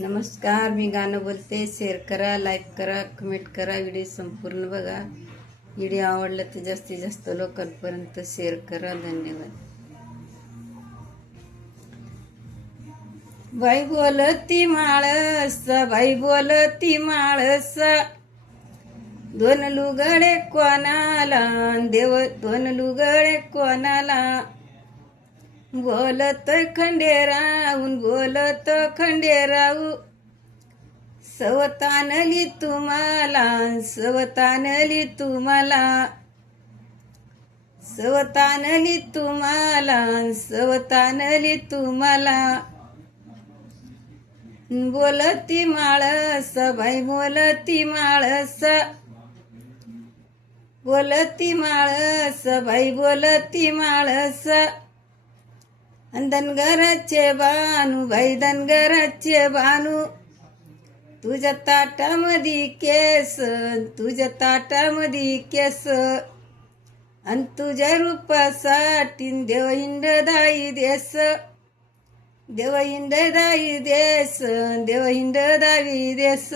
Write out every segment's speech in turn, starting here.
नमस्कार, मी गाणं बोलते. शेअर करा, लाईक करा, कमेंट करा, व्हिडिओ संपूर्ण बघा. व्हिडिओ आवडला तर जास्तीत जास्त लोकांपर्यंत शेअर करा. धन्यवाद. बाई बोलती माळस, बाई बोलती माळस, दोन लुगडे कोणाला देव, दोन लुगडे कोणाला. बोलत खंडेरावून, बोलत खंडेराऊ, सवतानली तुम्हाला, सवतानली तुम्हाला, सवतानली तुम्हाला, सवतानली तुम्हाला. बोलती माळस, बाई बोलती माळस, बोलती माळस, बाई बोलती माळस. धनगराचे बानू, बाई धनगराचे बानू, तुझ्या ताटामध्ये केस, तुझ्या ताटामध्ये केस. आणि तुझ्या रूपासाठी देव हिंडदाई देस, देव हिंडदाई देस, देव हिंडदाई देस.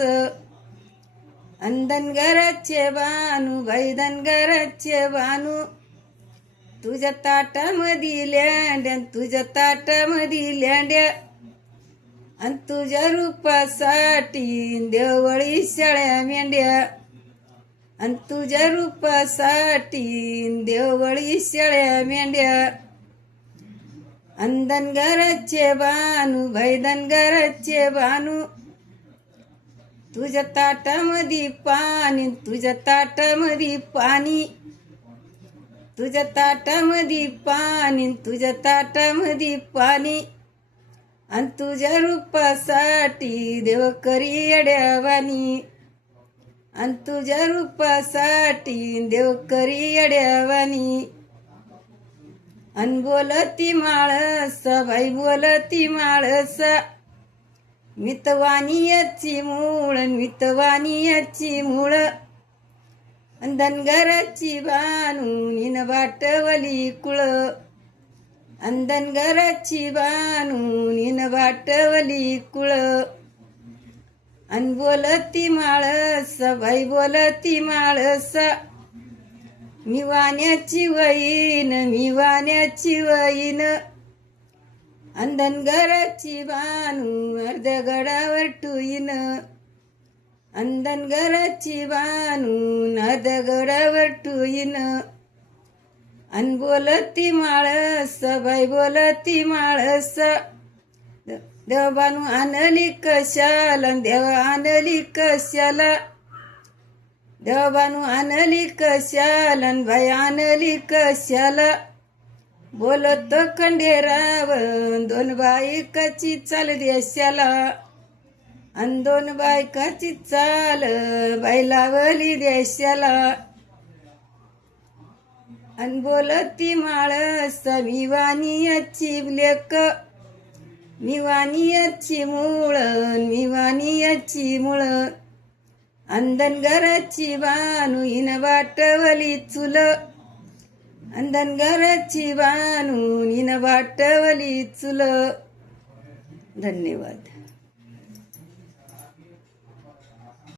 आणि धनगराचे बानू, बाई धनगराचे बानू, तुझ्या ताटामध्ये लेंड्या, तुझ्या ताटामध्ये लेंड्या. आणि तुझ्या रूपासाठी देवळी शाळ्या मेंढ्या, आणि तुझ्या रूपासाठी देवळी शाळ्या मेंढ्या. आणि धनगराचे बानू, बाई धनगराचे बानू, तुझ्या ताटामध्ये पाणी, तुझ्या ताटामध्ये पाणी, तुझ्या ताटामध्ये पाणी, तुझ्या ताटामध्ये पाणी. आणि तुझ्या रूपासाठी देव करी येड्यावानी, आणि तुझ्या रूपासाठी देव करी येड्यावानी. आणि बोलती माळस, बाई बोलती माळस, मितवानियाची मूळ, मितवानियाची मूळ. आणि धनगराची बानू, निन वाटवली कुळ, आणि धनगराची बानू, निन वाटवली कुळ. आणि बोलती माळस, बाई बोलती माळस, मी वाण्याची वहीन, मी वाण्याची वहीन. आणि धनगराची बानू, अर्ध्या गडावर टुईन, आणि धनगराची बानू, अर्ध्या गडावर टुईन. आणि बोलती माळस, बाई बोलती माळस, देव बानू आणली कशाला, देव आणली कशाला, देव बानू आणली कशाला, बाई आणली कशाला. बोलत खंडेराव, दोन बायकाची चाल देशाला, आणि दोन बायकाची चाल बाई लावली देशाला. आणि बोलती माळस, मी वानियाची लेक, मी वानियाची मूळ, मी वानियाची मूळ. आणि धनगराची बानू, हिन वाटवली चुल, आणि धनगराची बानू, हिन वाटवली चुल. धन्यवाद.